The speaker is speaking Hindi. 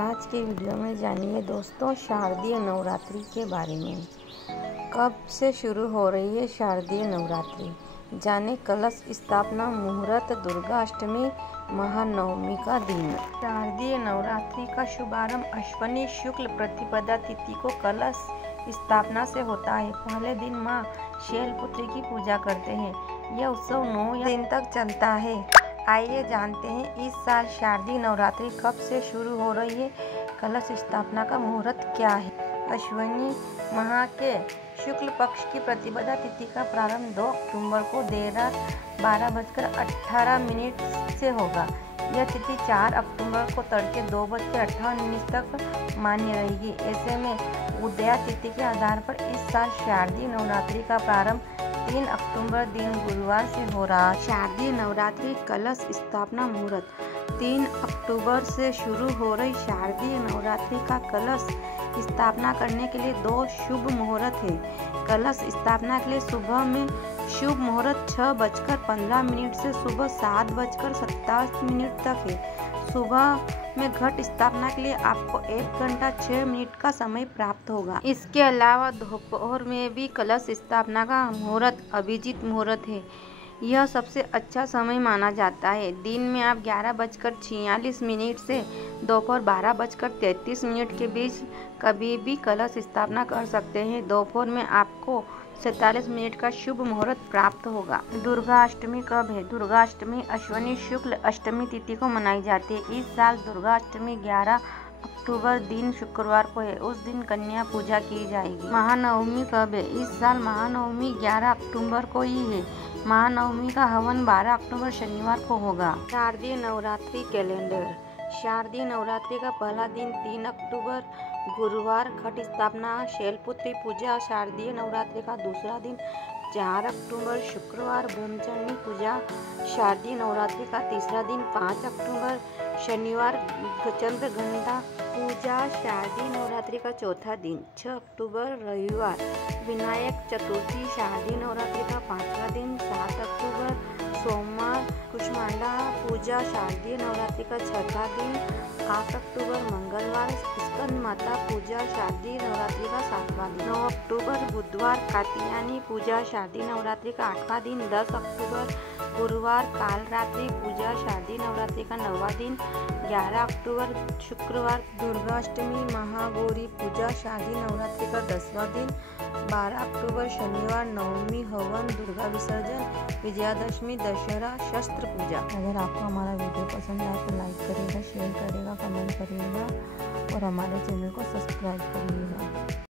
आज के वीडियो में जानिए दोस्तों शारदीय नवरात्रि के बारे में। कब से शुरू हो रही है शारदीय नवरात्रि, जाने कलश स्थापना, मुहूर्त, दुर्गा अष्टमी, महानवमी का दिन। शारदीय नवरात्रि का शुभारंभ अश्विनी शुक्ल प्रतिपदा तिथि को कलश स्थापना से होता है। पहले दिन माँ शैलपुत्री की पूजा करते हैं। यह उत्सव 9 दिन तक चलता है। आइए जानते हैं इस साल शारदीय नवरात्रि कब से शुरू हो रही है, कलश स्थापना का मुहूर्त क्या है। अश्विनी माह के शुक्ल पक्ष की प्रतिपदा तिथि का प्रारंभ 2 अक्टूबर को देर रात 12:18 से होगा। यह तिथि 4 अक्टूबर को तड़के 2:58 तक मान्य रहेगी। ऐसे में उदया तिथि के आधार पर इस साल शारदीय नवरात्रि का प्रारंभ 3 अक्टूबर दिन गुरुवार से हो रहा। शारदीय नवरात्रि कलश स्थापना मुहूर्त 3 अक्टूबर से शुरू हो रही शारदीय नवरात्रि का कलश स्थापना करने के लिए 2 शुभ मुहूर्त है। कलश स्थापना के लिए सुबह में शुभ मुहूर्त 6:15 से सुबह 7:27 तक है। सुबह में घट स्थापना के लिए आपको 1 घंटा 6 मिनट का समय प्राप्त होगा। इसके अलावा दोपहर में भी कलश स्थापना का मुहूर्त अभिजीत मुहूर्त है। यह सबसे अच्छा समय माना जाता है। दिन में आप 11:46 से दोपहर 12:33 के बीच कभी भी कलश स्थापना कर सकते हैं। दोपहर में आपको 47 मिनट का शुभ मुहूर्त प्राप्त होगा। दुर्गा अष्टमी कब है? दुर्गा अष्टमी अश्विनी शुक्ल अष्टमी तिथि को मनाई जाती है। इस साल दुर्गा अष्टमी 11 अक्टूबर दिन शुक्रवार को है। उस दिन कन्या पूजा की जाएगी। महानवमी कब है? इस साल महानवमी 11 अक्टूबर को ही है। महानवमी का हवन 12 अक्टूबर शनिवार को होगा। शारदीय नवरात्रि कैलेंडर। शारदीय नवरात्रि का पहला दिन 3 अक्टूबर गुरुवार घट स्थापना शैलपुत्री पूजा। शारदीय नवरात्रि का दूसरा दिन 4 अक्टूबर शुक्रवार ब्रह्मचारिणी पूजा। शारदीय नवरात्रि का तीसरा दिन 5 अक्टूबर शनिवार चंद्र घंटा पूजा। शारदीय नवरात्रि का चौथा दिन 6 अक्टूबर रविवार विनायक चतुर्थी। शारदीय नवरात्रि का 5वां दिन 7 अक्टूबर सोमवार कुष्मांडा पूजा। शारदीय नवरात्रि का 6वां दिन 8 अक्टूबर मंगलवार स्कंद माता पूजा। शारदीय नवरात्रि का 7वां दिन 9 अक्टूबर बुधवार कात्यायनी पूजा। शारदीय नवरात्रि का 8वां दिन 10 अक्टूबर गुरुवार कालरात्रि पूजा। शारदीय नवरात्रि का 9वां दिन 11 अक्टूबर शुक्रवार दुर्गाष्टमी महागौरी पूजा। शारदीय नवरात्रि का 10वां दिन 12 अक्टूबर शनिवार नवमी हवन दुर्गा विसर्जन। विजयादशमी दशहरा शस्त्र पूजा। अगर आपको हमारा वीडियो पसंद आए तो लाइक करेगा, शेयर करेगा, कमेंट करिएगा और हमारे चैनल को सब्सक्राइब